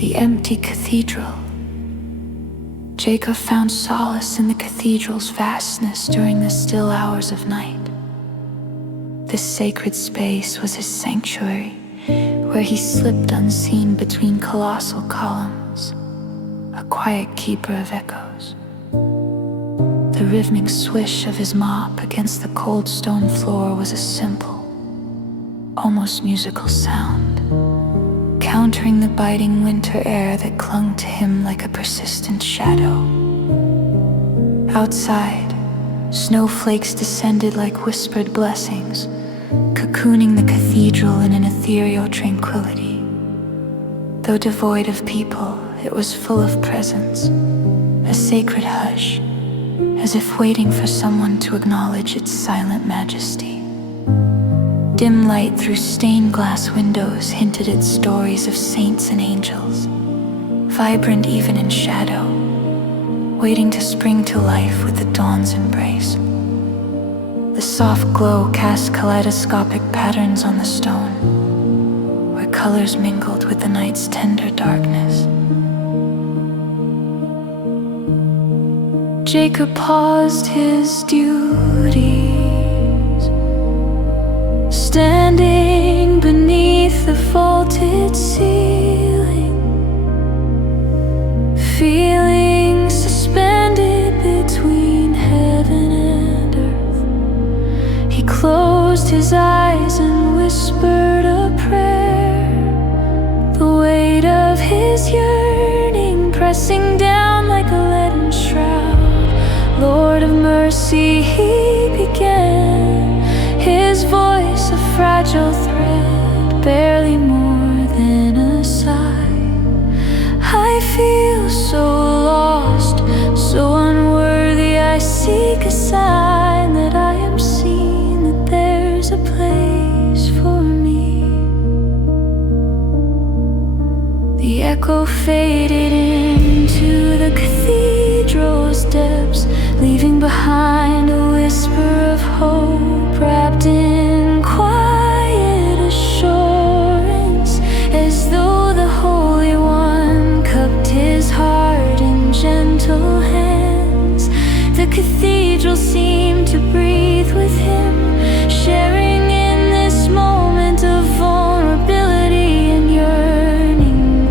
The empty cathedral. Jacob found solace in the cathedral's vastness during the still hours of night. This sacred space was his sanctuary, where he slipped unseen between colossal columns, a quiet keeper of echoes. The rhythmic swish of his mop against the cold stone floor was a simple, almost musical sound, countering the biting winter air that clung to him like a persistent shadow. Outside, snowflakes descended like whispered blessings, cocooning the cathedral in an ethereal tranquility. Though devoid of people, it was full of presence, a sacred hush, as if waiting for someone to acknowledge its silent majesty. Dim light through stained glass windows hinted at stories of saints and angels, vibrant even in shadow, waiting to spring to life with the dawn's embrace. The soft glow cast kaleidoscopic patterns on the stone, where colors mingled with the night's tender darkness. Jacob paused his duties, standing beneath the vaulted ceiling, feeling suspended between heaven and earth. He closed his eyes and whispered a prayer, the weight of his yearning pressing down like a leaden shroud. Lord of mercy, he began, his voice a fragile thread, barely more than a sigh. I feel so lost, so unworthy, I seek a sign that I am seen, that there's a place for me. The echo faded into the cathedral's depths, leaving behind a whisper of hope wrapped in quiet assurance, as though the Holy One cupped his heart in gentle hands. The cathedral seemed to breathe with him, sharing in this moment of vulnerability and yearning,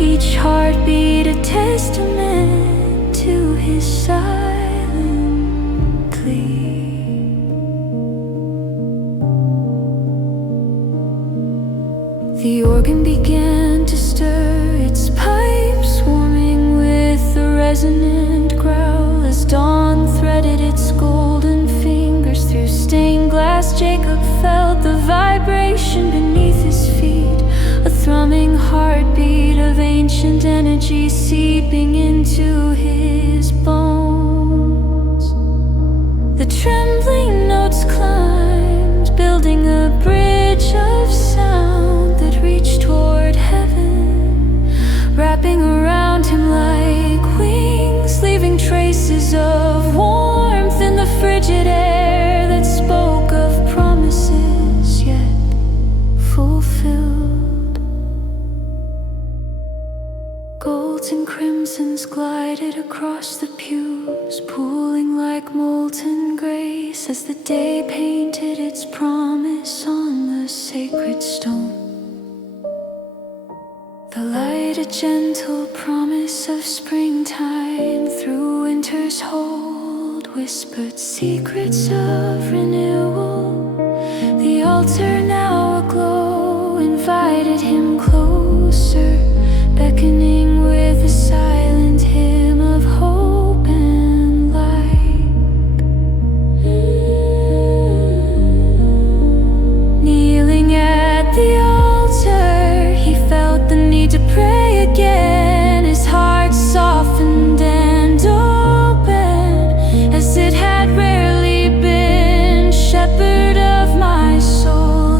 each heartbeat a testament to his silent plea. The organ began to stir, its pipes warming with the resonant growl, as dawn threaded its golden fingers through stained glass. Jacob felt the vibration beneath his feet, a thrumming heartbeat of ancient energy seeping into his bones. The trembling notes climbed, building a bridge of sound that reached toward heaven, wrapping around him like wings, leaving traces of warmth in the frigid air that spoke of promises yet fulfilled. Golds and crimsons glided across the pews, pooling like molten grace as the day painted its promise on the sacred stone. The light, a gentle promise of springtime through winter's hold, whispered secrets of renewal. The altar now aglow invited him closer, beckoning with a silent hymn of hope and light. Kneeling at the altar, he felt the need to pray again. His heart softened and open, as it had rarely been. Shepherd of my soul,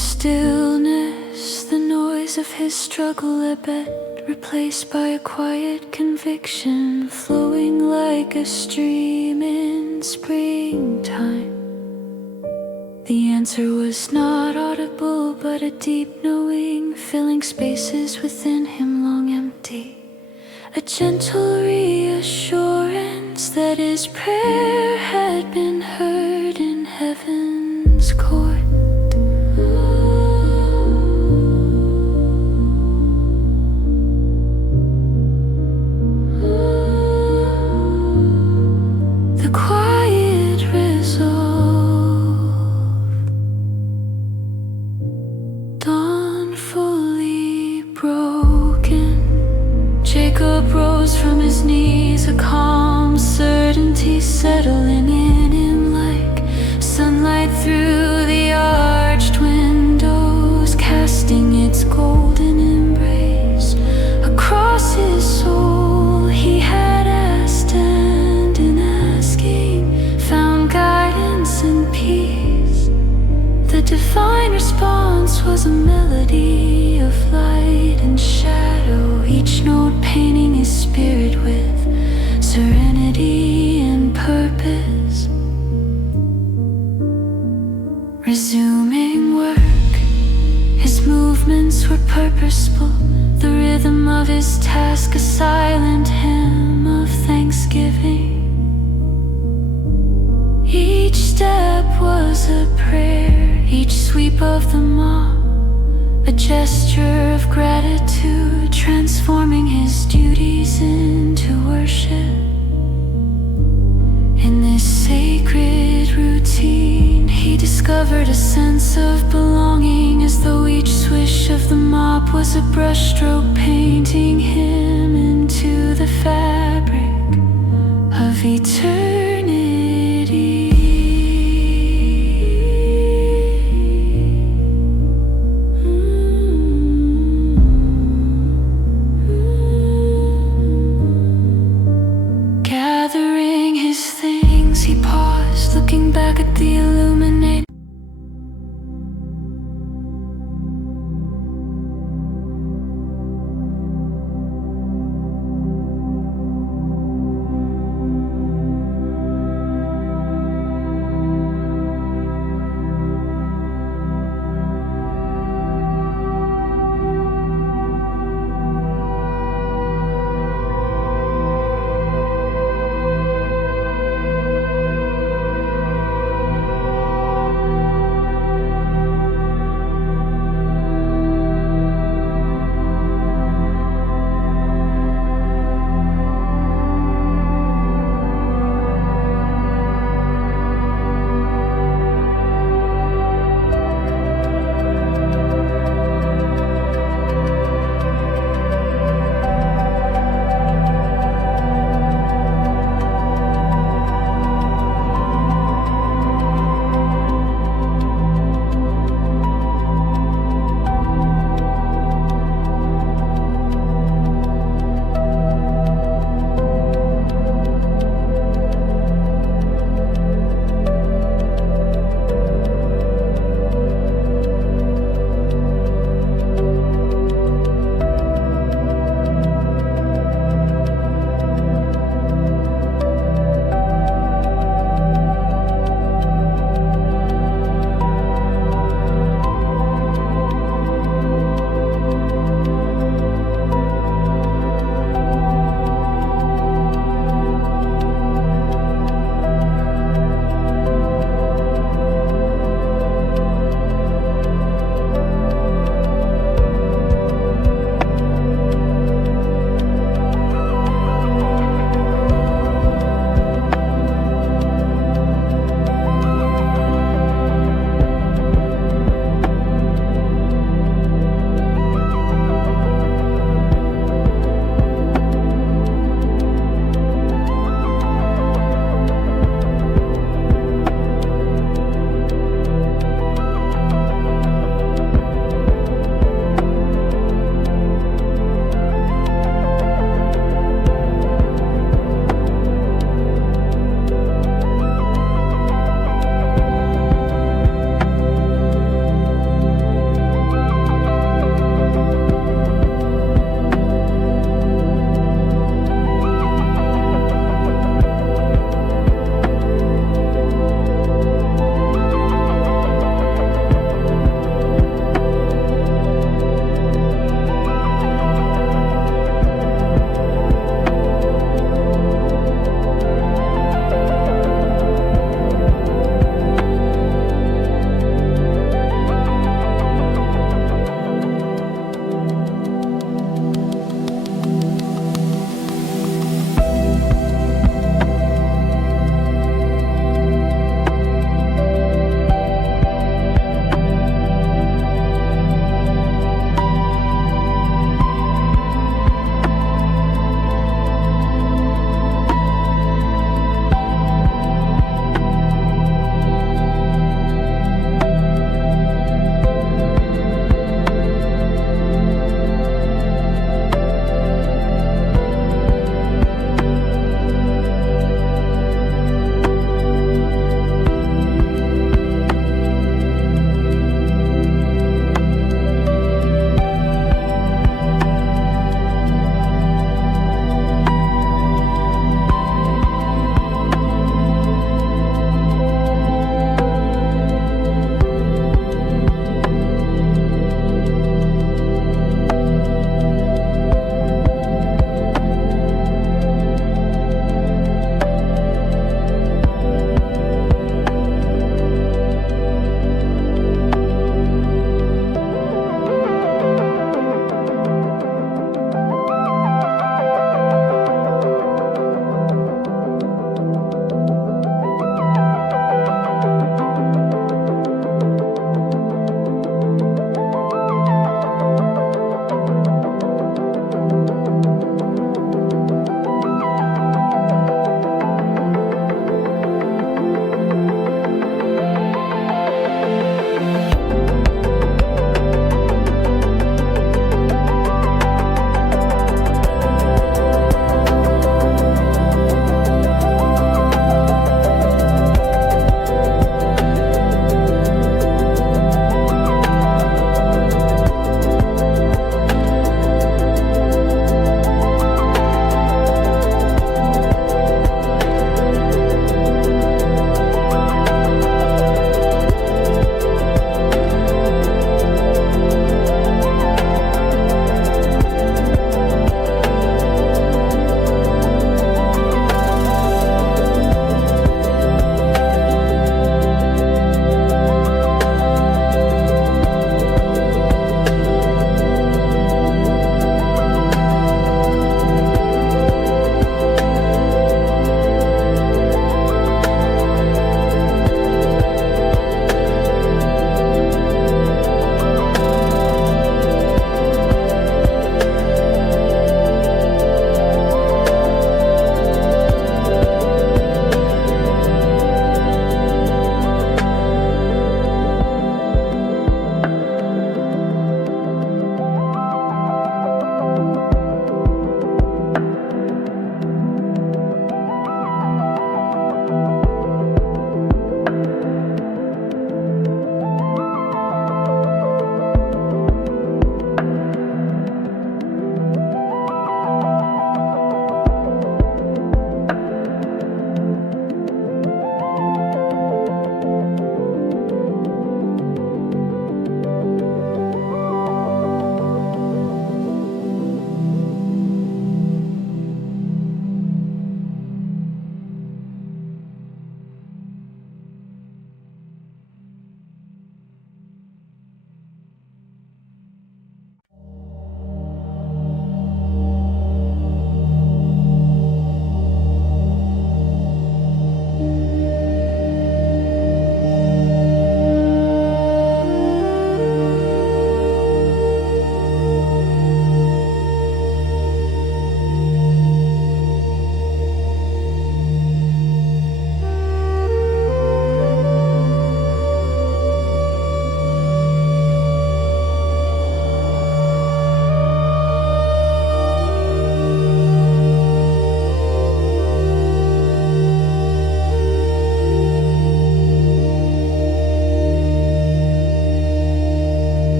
stillness, the noise of his struggle ebbed, replaced by a quiet conviction flowing like a stream in springtime. The answer was not audible, but a deep knowing, filling spaces within him long empty. A gentle reassurance that his prayer had been heard in heaven's court. The quiet resolve, dawn fully broken. Jacob rose from his knees, a calm certainty settling in him like sunlight through the arched windows, casting its golden embrace across his soul. He had asked, and in asking found guidance and peace. The divine response was a melody of light and shadow, each note painting his spirit with serenity and purpose. Resuming work, his movements were purposeful, the rhythm of his task a silent hymn of thanksgiving. Each step was a prayer, each sweep of the mop a gesture of gratitude, transforming his duties into worship. In this sacred routine, he discovered a sense of belonging, as though each swish of the mop was a brushstroke painting him into the fabric of eternity. Gathering his things, he paused, looking back at the illuminated.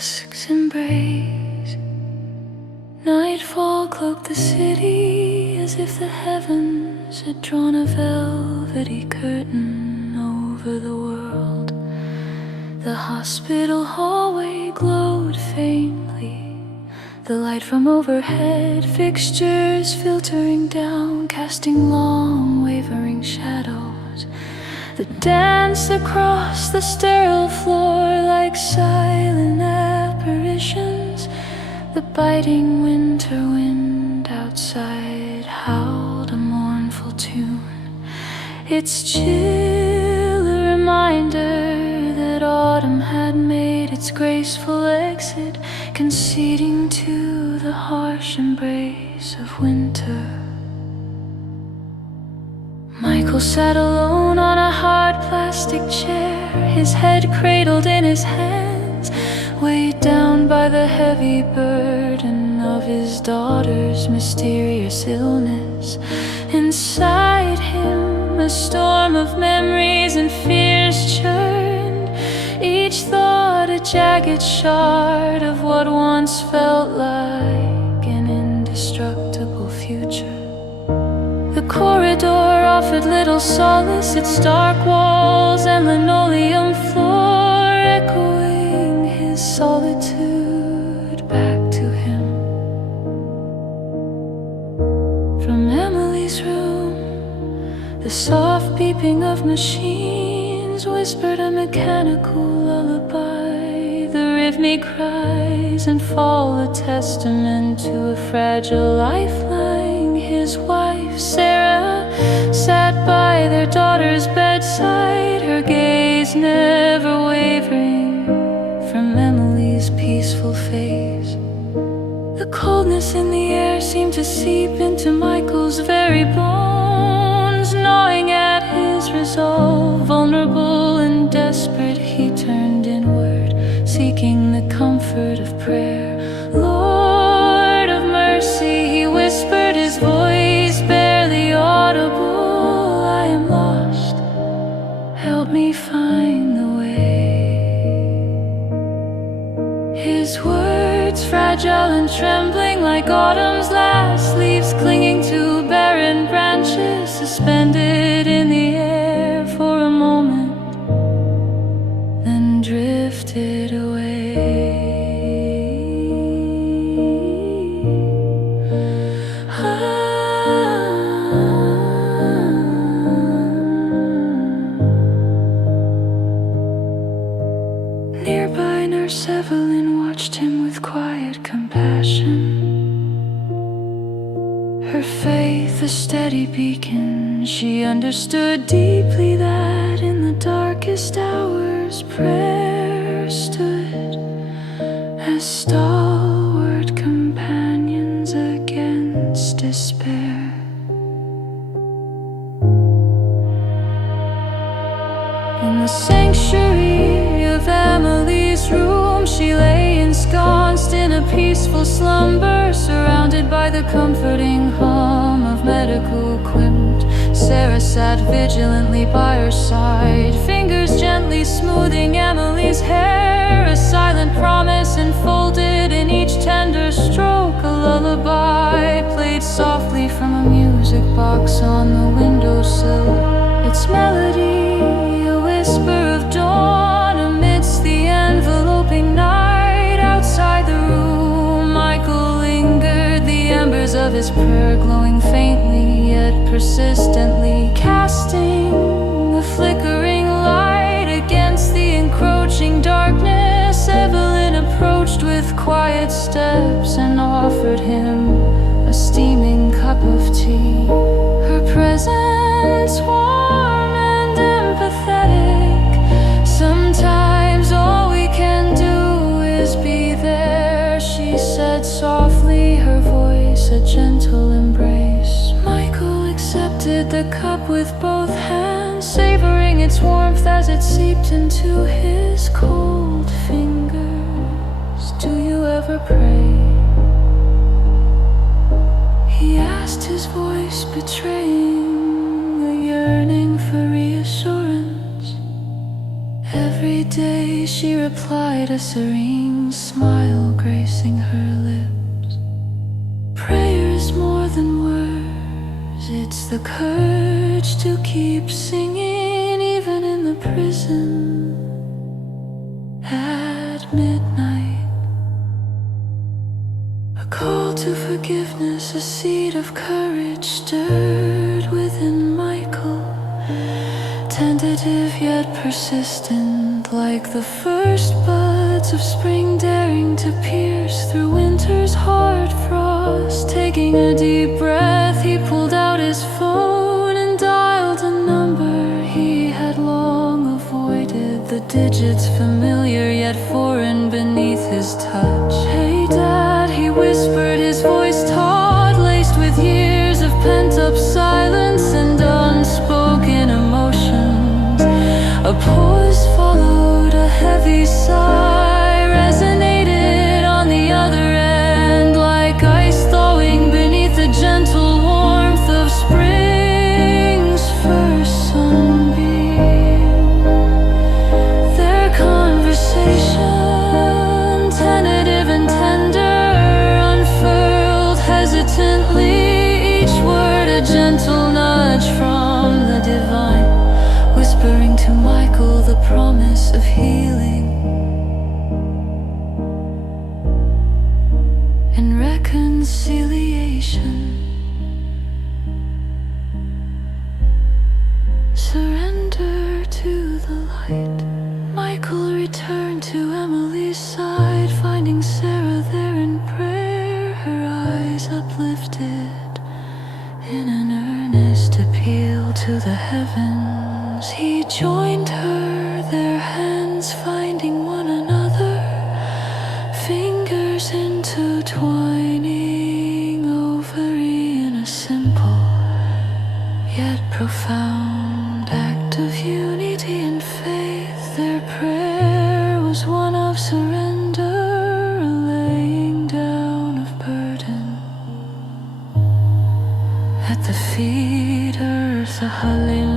dusk's embrace. Nightfall cloaked the city as if the heavens had drawn a velvety curtain over the world. The hospital hallway glowed faintly, the light from overhead fixtures filtering down, casting long wavering shadows that dance across the sterile floor like silent apparitions. The biting winter wind outside howled a mournful tune, its chill a reminder that autumn had made its graceful exit, conceding to the harsh embrace of winter. Michael sat alone on a hard plastic chair, his head cradled in his hands, weighed down by the heavy burden of his daughter's mysterious illness. Inside him, a storm of memories and fears churned, each thought a jagged shard of what once felt like an indestructible future. The corridor offered little solace, its dark walls and linoleum floor echoing his solitude back to him. From Emily's room, the soft beeping of machines whispered a mechanical lullaby. The rhythmic rise and fall a testament to a fragile lifeline. His wife, Sarah, sat by their daughter's bedside, her gaze never wavering from Emily's peaceful face. The coldness in the air seemed to seep into Michael's very bones, gnawing at his resolve. Vulnerable and desperate, he turned inward, seeking the comfort of prayer. Lord of mercy, he whispered, his voice barely audible. I am lost, help me find the way. His words, fragile and trembling like autumn's last leaves clinging to barren branches, suspended in the air for a moment, then drifted away. Nearby, Nurse Evelyn watched him with quiet compassion, her faith a steady beacon. She understood deeply that in the darkest hours, prayer stood as stalwart companions against despair. In the sanctuary of Emily's room, she lay ensconced in a peaceful slumber, surrounded by the comforting hum of medical equipment. Sarah sat vigilantly by her side, fingers gently smoothing Emily's hair, a silent promise enfolded in each tender stroke. A lullaby played softly from a music box on the windowsill, its melody a whisper of dawn amidst the enveloping night. Outside the room, Michael lingered, the embers of his prayer glowing faintly yet persistently, casting a flickering light against the encroaching darkness. Evelyn approached with quiet steps and offered him a steaming cup of tea, her presence warm and empathetic. Sometimes all we can do is be there, she said softly, her voice a gentle embrace. Michael accepted the cup with both hands, savoring its warmth as it seeped into his cold fingers. Do you ever pray? He asked, his voice betraying a yearning for reassurance. Every day, she replied, a serene loving smile gracing her lips. Prayer is more than words, it's the courage to keep singing even in the prison. At midnight, a call to forgiveness, a seed of courage stirred within Michael. Tentative yet persistent, like the first buds of spring daring to pierce through winter's hard frost. Taking a deep breath, he pulled out his phone and dialed a number he had long avoided. The digits familiar yet foreign beneath his touch. Hey Dad, he whispered, his voice taut, laced with years of pent-up silence and unspoken emotions. A pause followed, a heavy sigh resonated on the other end, like ice thawing beneath the gentle warmth of spring's first sunbeam. Their conversation, tentative and tender, unfurled hesitantly, each word a gentle nudge from the divine, whispering to Michael the promise of healing and reconciliation. Surrender to the light. Michael returned to Emily's side, finding Sarah there in prayer, her eyes uplifted in an earnest appeal to the heavens. He joined her, their hands finding one another, fingers intertwining, ovary in a simple yet profound act of unity and faith. Their prayer was one of surrender, a laying down of burden at the feet earth, a Halim.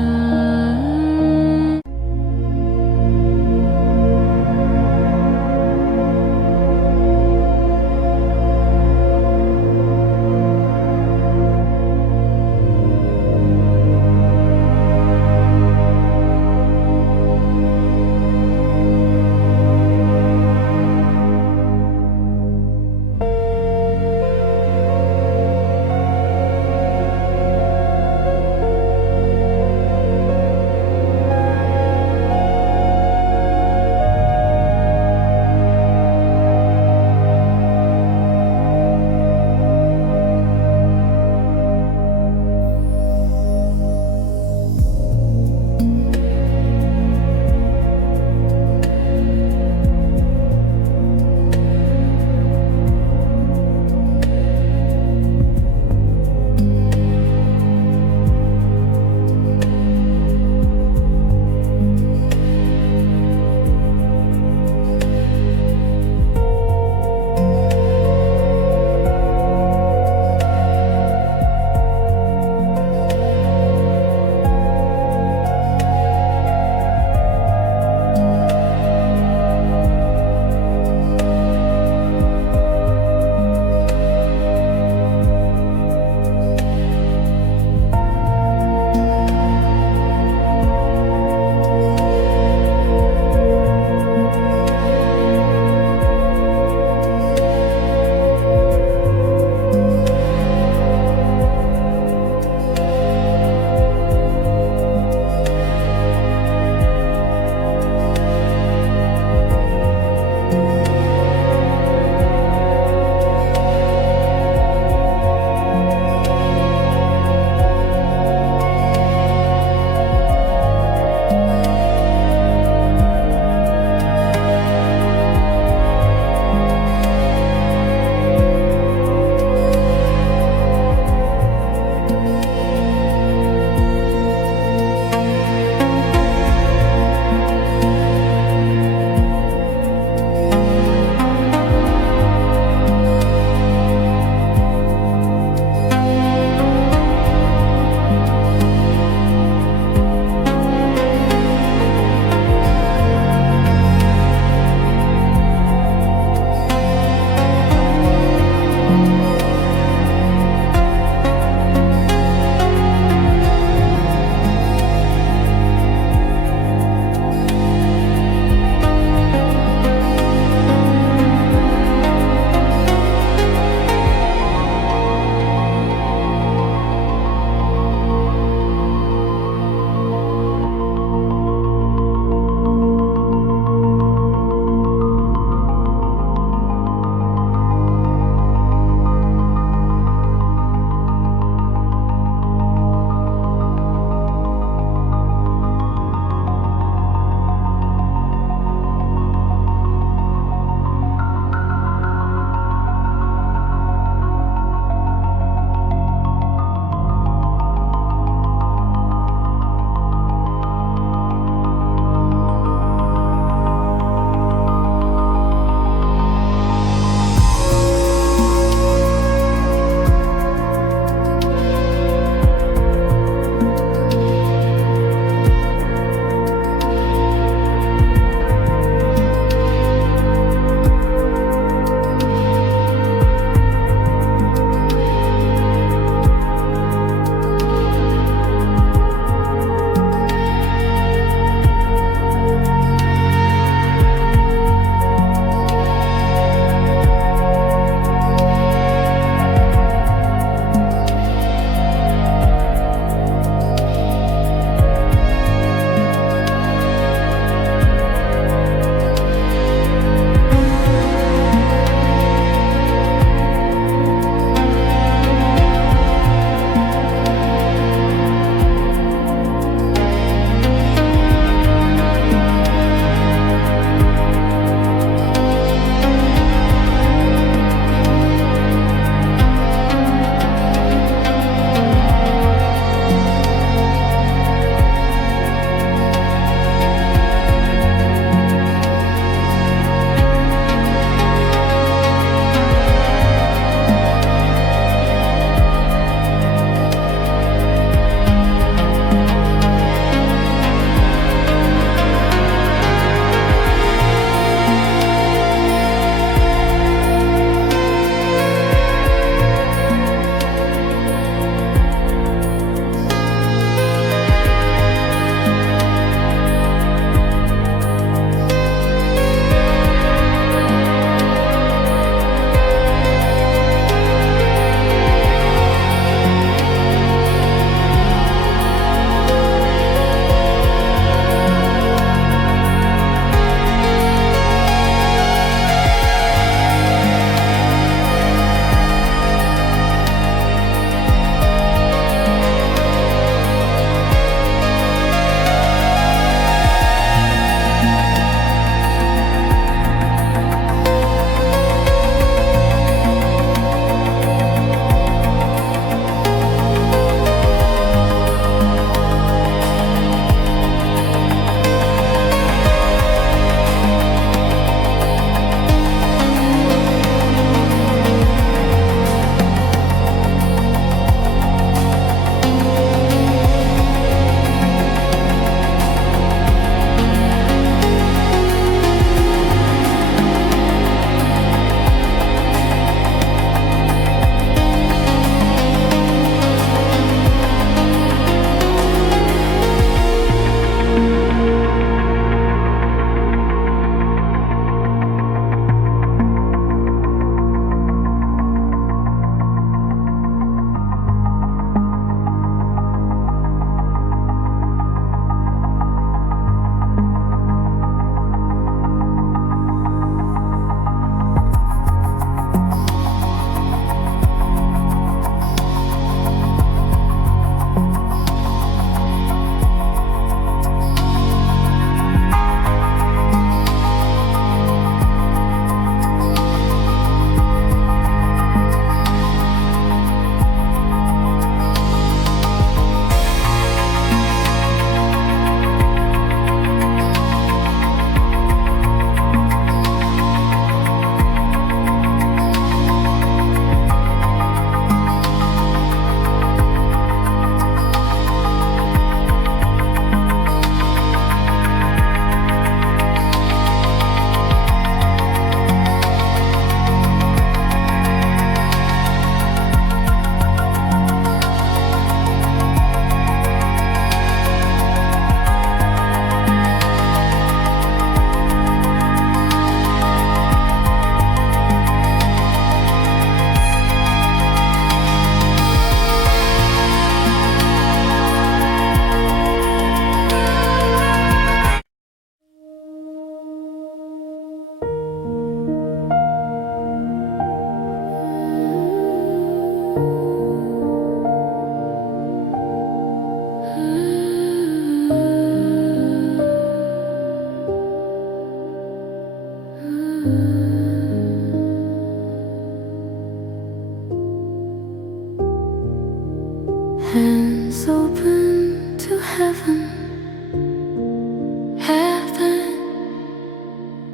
heaven,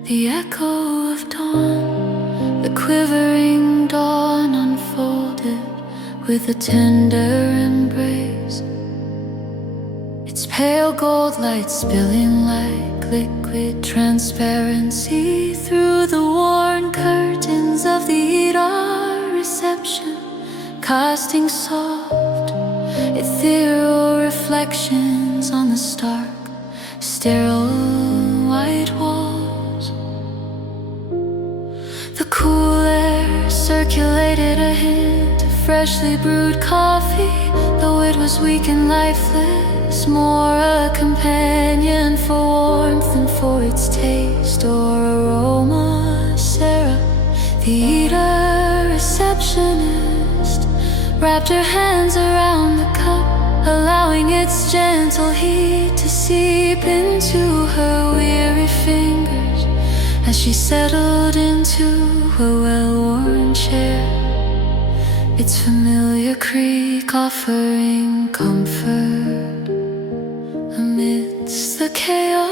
the echo of dawn, the quivering dawn unfolded with a tender embrace. Its pale gold light spilling like liquid transparency through the worn curtains of the ER reception, casting soft, ethereal reflections on the stark, sterile white walls. The cool air circulated a hint of freshly brewed coffee, though it was weak and lifeless, more a companion for warmth than for its taste or aroma. Sarah, the eater receptionist, wrapped her hands around the cup, allowing its gentle heat to seep into her weary fingers as she settled into a well-worn chair, its familiar creak offering comfort amidst the chaos.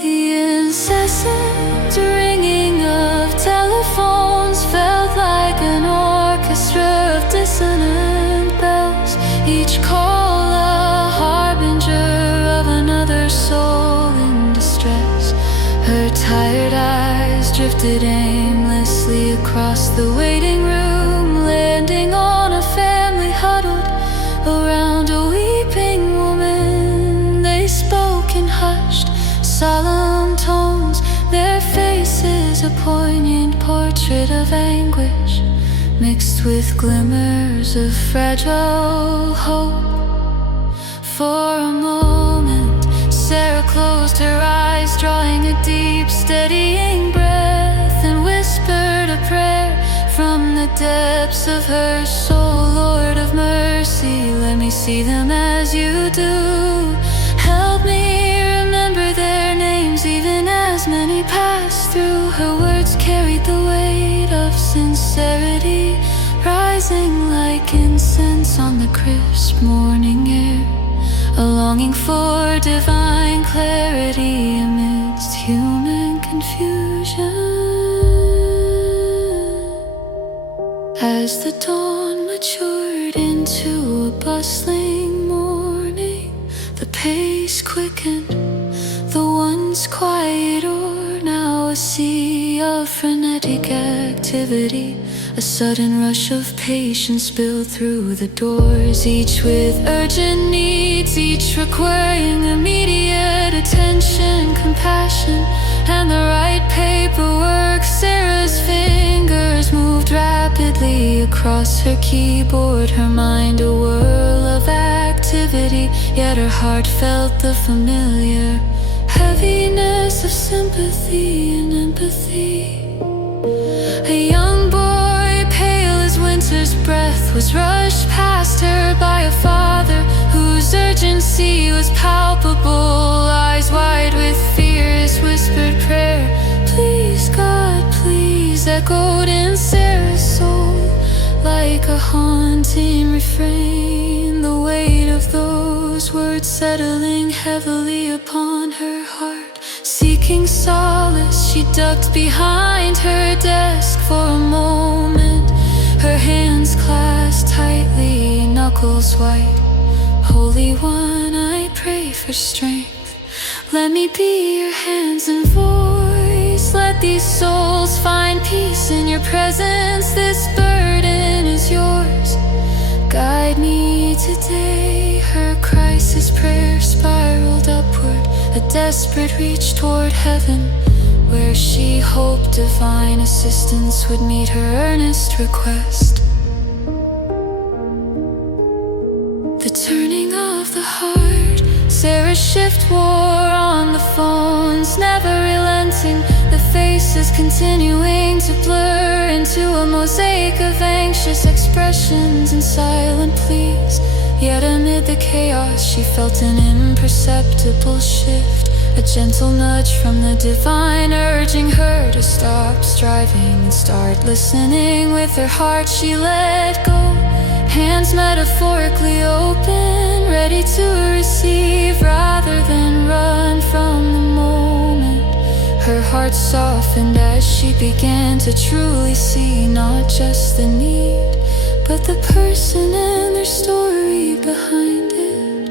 The incessant ringing of telephones felt like an orchestra of dissonant bells, each call a harbinger of another soul in distress. Her tired eyes drifted aimlessly across the waiting room, landing on a family huddled around a weeping woman. They spoke in hushed, solemn tones, their faces a poignant portrait of anguish, mixed with glimmers of fragile hope. For a moment, Sarah closed her eyes, drawing a deep, steadying breath, and whispered a prayer from the depths of her soul. Lord of mercy, let me see them as you do. Help me remember their names, even as many passed through. Her words carried the weight of sincerity, rising like incense on the crisp morning air, a longing for divine clarity amidst human confusion. As the dawn matured into a bustling morning, the pace quickened, the once quiet or now a sea of frenetic activity. A sudden rush of patients spilled through the doors, each with urgent needs, each requiring immediate attention, compassion, and the right paperwork. Sarah's fingers moved rapidly across her keyboard, her mind a whirl of activity, yet her heart felt the familiar heaviness of sympathy and empathy. A young boy, pale as winter's breath, was rushed past her by a father whose urgency was palpable. Eyes wide with fear, his whispered prayer, "Please, God, please," echoed in Sarah's soul like a haunting refrain, the weight of those words settling heavily upon her heart. Seeking solace, she ducked behind her desk for a moment, her hands clasped tightly, knuckles white. Holy One, I pray for strength. Let me be your hands and voice. Let these souls find peace in your presence. This burden is yours. Guide me today. Her crisis prayer spiraled upward, a desperate reach toward heaven, where she hoped divine assistance would meet her earnest request. The turning of the heart, Sarah's shift wore on the phones, never relenting, the faces continuing to blur into a mosaic of anxious expressions and silent pleas. Yet amid the chaos, she felt an imperceptible shift, a gentle nudge from the divine, urging her to stop striving and start listening. With her heart she let go, hands metaphorically open, ready to receive rather than run from the moment. Her heart softened as she began to truly see not just the need, but the person and their story behind it.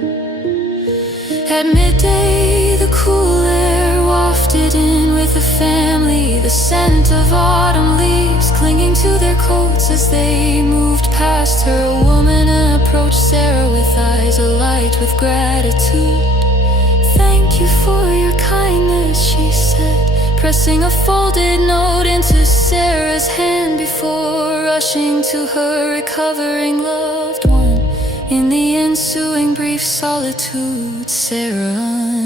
At midday, the cool air wafted in with the family, the scent of autumn leaves clinging to their coats as they moved past her. A woman approached Sarah with eyes alight with gratitude. "Thank you for your kindness," she said, pressing a folded note into Sarah's hand before rushing to her recovering loved one. In the ensuing brief solitude, Sarah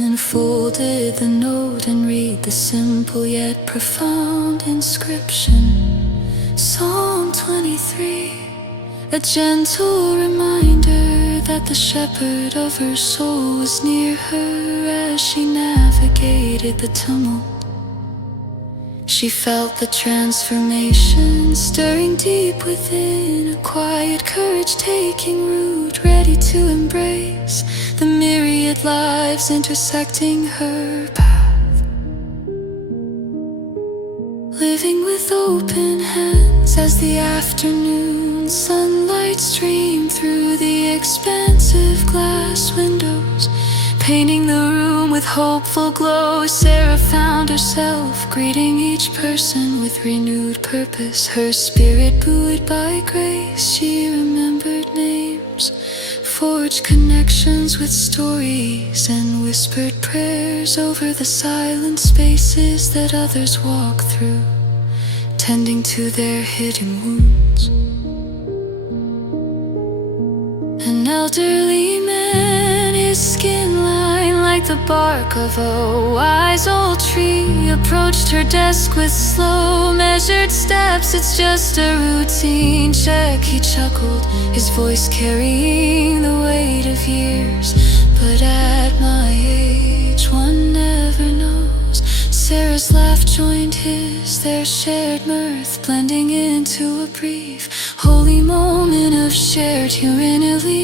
unfolded the note and read the simple yet profound inscription. Psalm 23, a gentle reminder that the shepherd of her soul was near her as she navigated the tumult. She felt the transformation stirring deep within, a quiet courage taking root, ready to embrace the myriad lives intersecting her path. Living with open hands as the afternoon sunlight streamed through the expansive glass windows, painting the room with hopeful glow. Sarah found herself greeting each person with renewed purpose. Her spirit buoyed by grace, she remembered names, forged connections with stories, and whispered prayers over the silent spaces that others walk through, tending to their hidden wounds. An elderly man, his skin lined like the bark of a wise old tree, approached her desk with slow, measured steps. "It's just a routine check," he chuckled, his voice carrying the weight of years. "But at my age, one never knows." Sarah's laugh joined his, their shared mirth blending into a brief, holy moment of shared humanity.